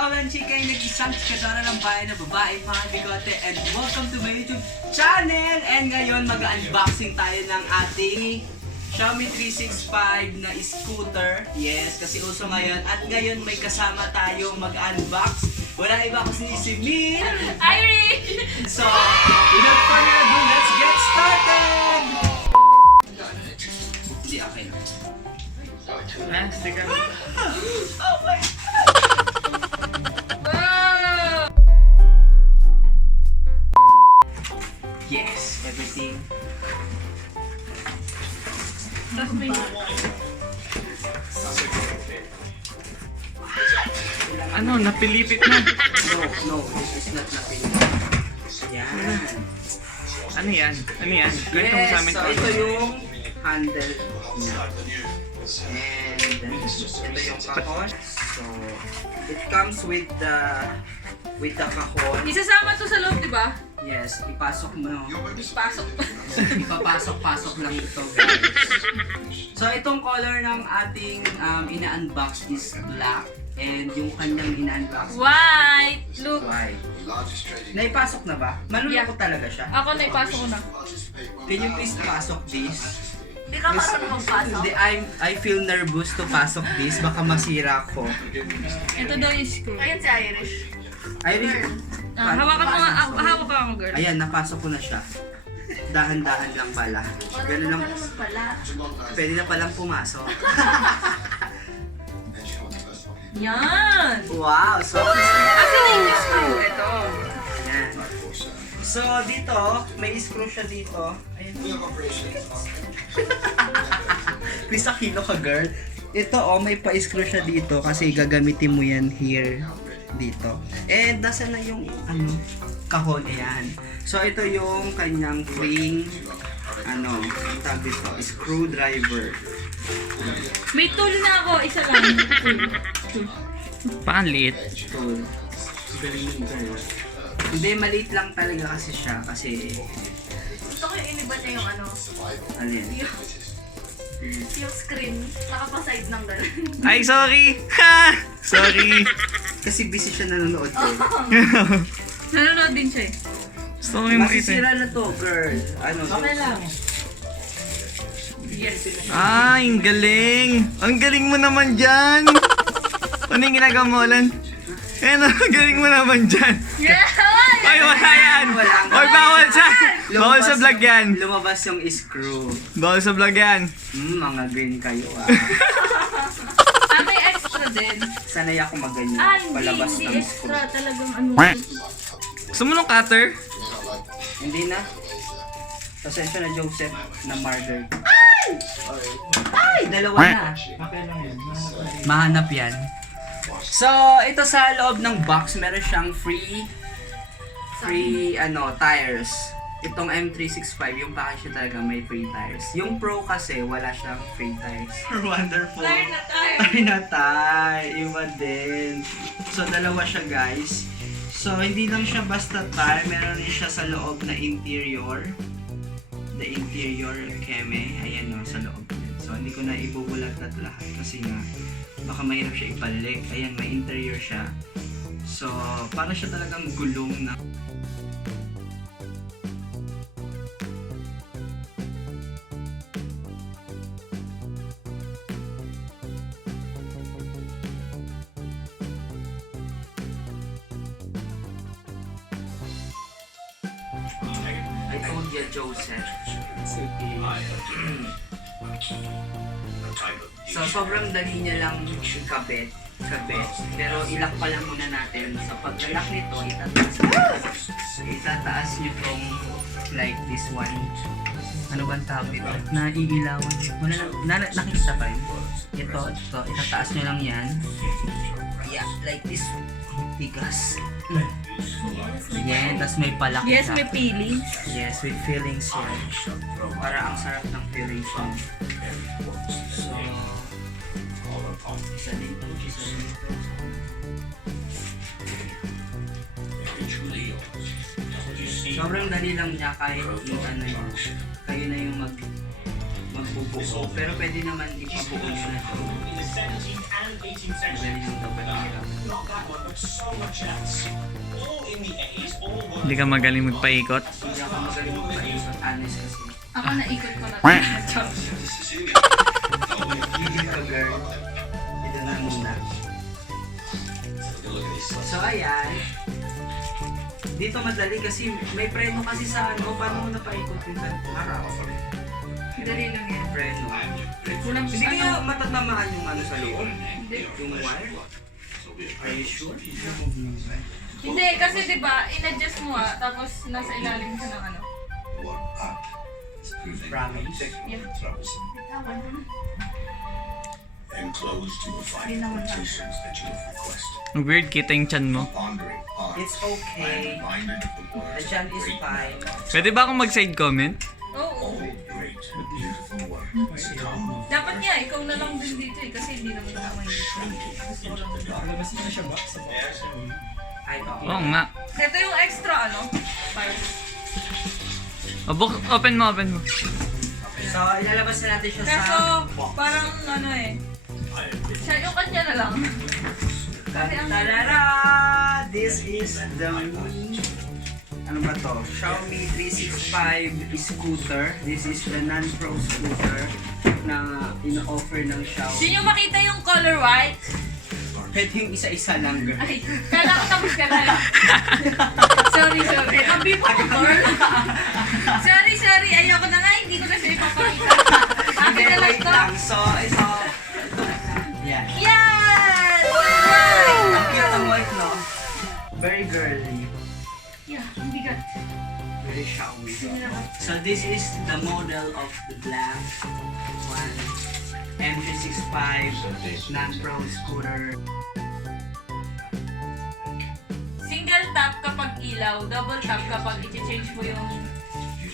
Kaulan Chika ay nag-isang chikadora ng bayan na babae, mga bigote, and welcome to my YouTube channel! And ngayon, mag-unboxing tayo ng ating Xiaomi 365 na scooter. Yes, kasi uso ngayon. At ngayon, may kasama tayong mag-unbox. Wala iba kasi si Min! Irish! So, without further ado, let's get started! Hindi, okay na. Oh my God! Yes, everything. Tapos may... Ano, napilipit na. No, this is not napilipit. Yan. Ano yan? Ano yan? Ganito mo sa amin. So ito yung handle niya. And ito yung kahon. So, it comes with the kahon. Isasama to sa loob, di ba? Yes, ipasok mo. Pasok. Ipapasok-pasok lang ito, guys. So, itong color ng ating ina-unbox is black. And yung kanyang ina-unbox White! Look! white. Naipasok na ba? Maluloko talaga siya. Ako na ipasok ko na. Can you please pasok this? Hindi ka marunong magpasok. Hindi, I feel nervous to pasok this. Baka masira ko. Ito daw yung screw. Ayan si Irish. Hawakan mo nga, hawak ka ako, girl. Ayan, napasok ko na siya. Dahan-dahan lang pala. Ganun lang. Pwede na palang pumasok. Yan! Wow! So, Asan na yung screw? Ito. ayan. So, dito, may screw siya dito. Ayan. Please, kilo ka, girl. Ito, may pa-screw siya dito kasi gagamitin mo yan here. Dito. And, nasa na yung, kahon. Ayan. So, ito yung kanyang free, tawag dito, screwdriver. May tool na ako, isa lang. Paanlit. Tool. Hindi, maliit lang talaga kasi siya. Kasi, Gusto ko yung iniba niya yung ano yan? yung screen. Nakapaside ng gano'n. Ay, sorry! Ha! Sorry! Kasi busy siya nanonood ko. Nanonood din siya eh. Gusto ko yung makita. Masisira na to, girl. Okay lang. Yes. Ay, ang galing! Ang galing mo naman dyan! Ano yung ginagawa mo, Olan? Ano, ang galing mo naman dyan! Yeah! Ay, wala yan! Walang- Oy, bawal sa vlog yan! Lumabas yung screw. Bawal sa vlog yan! Mga green kayo May extra din. Sanay ako maganyan. Palabas Hindi ng extra. screw. Talagang Gusto mo ng cutter? Hindi na. Pasensya na, Joseph, na Margaret. Ay! Dalawa na. Mahanap yan. So, ito sa loob ng box, meron siyang free tires. Itong M365, yung package niya talaga may free tires. Yung Pro kasi, wala siyang free tires. Wonderful. Tire na tire. Tire na tire. Iba din. So, dalawa siya, guys. So, hindi lang siya basta tire. Meron rin siya sa loob na interior. The interior keme. Ayan o, sa loob. So, hindi ko na ibubulat at lahat kasi nga, baka mahirap siya ibalik. Ayan, may interior siya. So, para siya talagang gulong na I told you, Joseph. So, sobrang dali niya lang ikabit. Pero ilak pa lang muna natin. So, pag lalak nito, itataas niyo tong like this one. Ano ba ang tawag dito? Naiilawan. Wala nakikita pa rin. Ito, itataas niyo lang yan. Yeah, like this. Tigas. Yan, tas may palaki Yes, siya. may feelings. Yes, with fillings yan. Para ang sarap ng fillings siya. So, isa dito. Sobrang dali lang niya kahit yun. Kayo na yung magbubuo. Pero pwede naman ipabuo nyo na ito. Madali lang daw pala. Hindi ka magaling magpaikot. Hindi ako magaling magpaikot, honest kasi. Ako naikot ko na. Gigil ka, girl. Ito na muna. So, ayan. Dito madali kasi may preno kasi sa ano. Paano mo napaikotin sa harap? Dali lang yan. Preno. Kulang Hindi kaya matatamaan yung ano sa loob? Hindi. Yung wire? Are you sure? Hindi, kasi diba, in-adjust mo tapos nasa ilalim ka ng ano. Promise? Yeah. Enclosed you will find quotations that you have requested. Ang weird, kita yung chan mo. Pondering on, It's okay. reminded of the The words chan of is great fine. Pwede ba akong mag-side comment? Oo. all great, beautiful words come Dapat nga, ikaw na lang din dito kasi hindi naman ako shrinking into the dark. Ay, Oo nga. Ito yung extra file. Open mo, open mo. So, ilalabas na natin siya Kaso, sa box. parang siya yung kanya na lang. Kasi ang Tarara! This is the ano ba to? Xiaomi 365 scooter. This is the non-pro scooter na ino-offer ng Xiaomi. Hindi nyo makita yung color white? Pwede yung isa-isa lang, girl. Ay, kailangan tapos ka na lang. Sorry. Abi mo ko, girl. Sorry. Ayoko na nga, hindi ko na siya ipapakita. Akin Hindi, na lang wait to. lang. So, yan. Yan! Ang cute ng white, no? Very girly. Yeah, ang bigat. Very Xiaomi. So, this is the model of the black one. M365 non-pro scooter. Single tap kapag ilaw, double tap kapag i-change mo yung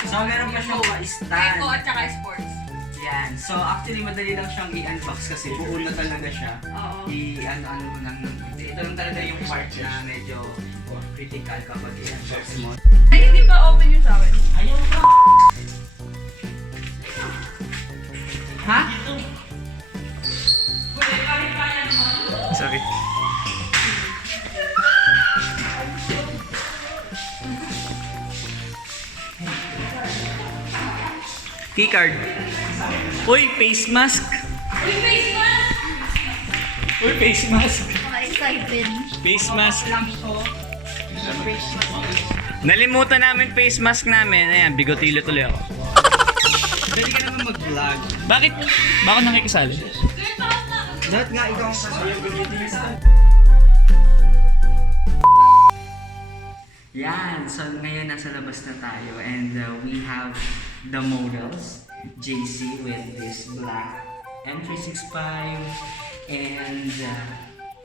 So, meron pa siyang stand. eco at saka sports. Yan. So, actually, madali lang siyang i-unbox kasi buo na talaga siya. Oo. I-ano mo lang. Ito lang talaga yung part na medyo critical kapag i-unbox mo. Ay, hindi pa open yung sa akin. Ayaw ka! Ha? Sorry. Keycard. Uy, face mask. Uy, face mask! Uy, face mask. Excited. Face mask. Lang to. Nalimutan namin face mask namin. Ayan, bigotilo tuloy ako. Pwede ka naman mag-vlog. Bakit? Bakit nakikisali? Dapat nga ikaw ang kasaya gamitin sa... Yan. So, ngayon nasa labas na tayo and we have the models. JC with this black M365 and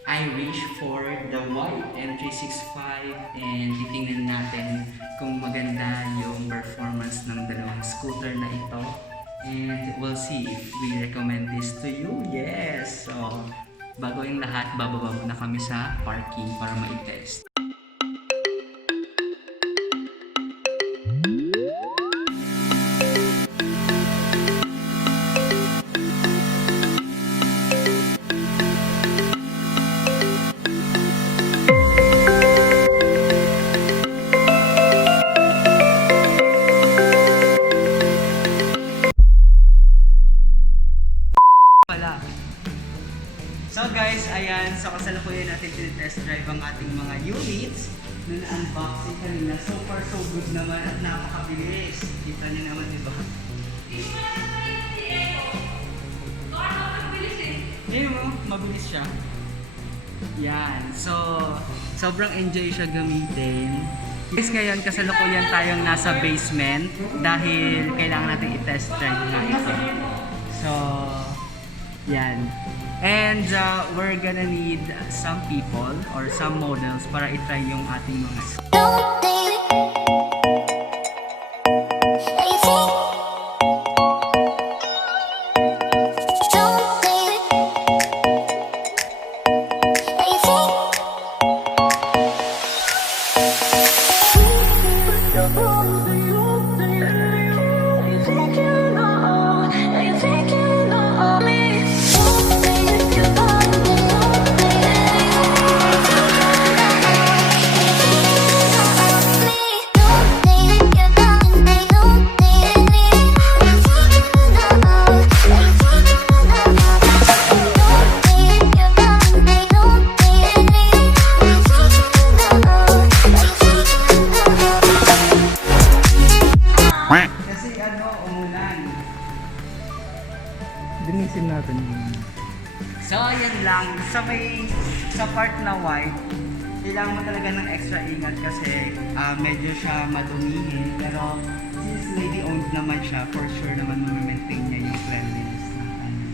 Irish for the white M365 and titingnan natin kung maganda yung performance ng dalawang scooter na ito and we'll see if we recommend this to you. Yes! So, bago yung lahat, bababa muna kami sa parking para ma-test. So guys, ayan, so kasalukuyan natin test drive ang ating mga units na na-unboxing kanina. So far so good naman at napakabilis. Kita niyo naman, di ba? Ayun mo, mabilis siya. Yan, so sobrang enjoy siya gamitin. Guys, ngayon kasalukuyan tayong nasa basement dahil kailangan natin i-test drive nga ito. So, yan. And we're gonna need some people or some models para i-try yung ating mga kailangan mo talaga ng extra ingat kasi medyo siya madumihin. Pero since lady owned naman siya, for sure naman ma-maintain niya yung cleanliness ng kanya.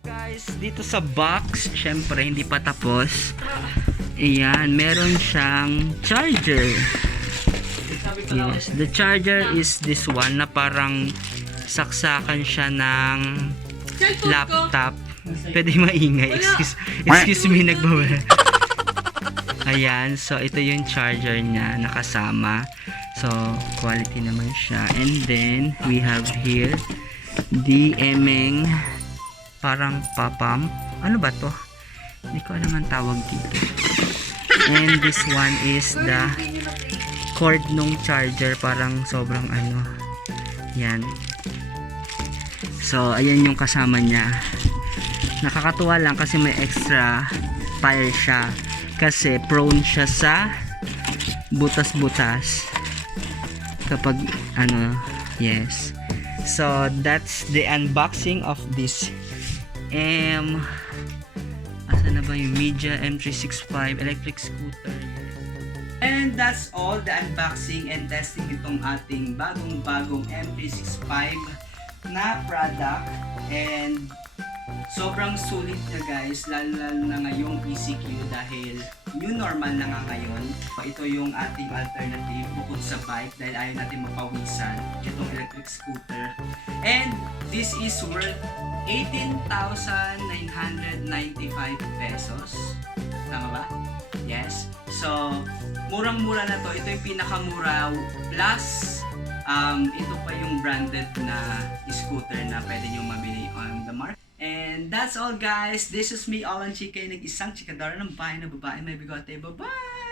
Guys, dito sa box, syempre hindi pa tapos. Ayan, meron siyang charger. Yes, the charger is this one na parang saksakan siya ng laptop. Pwede maingay. Excuse me, nagbawala. Ayan, so ito yung charger niya nakasama. So, quality naman siya. And then, we have here the emeng parang papam. Ano ba to? Hindi ko alam ang tawag dito. And this one is the cord nung charger. Parang sobrang ano. Yan. So, ayan yung kasama niya. Nakakatuwa lang kasi may extra tire siya. Kasi prone siya sa butas-butas. Kapag ano, yes. So, that's the unboxing of this asa na ba yung Media m365 electric scooter. And that's all the unboxing and testing itong ating bagong m365 na product. And sobrang sulit niya guys, lalo na ngayong ECQ dahil new normal na nga ngayon. Ito yung ating alternative bukod sa bike dahil ayaw natin mapawisan itong electric scooter. And this is worth 18,995 pesos. Tama ba? Yes. So, murang-mura na to. Ito yung pinakamura. Plus, ito pa yung branded na scooter na pwede nyo mabili on the market. And that's all guys. This is me, Alan Chika, nag-isang chikadora ng bahay na babae may bigote. Bye-bye!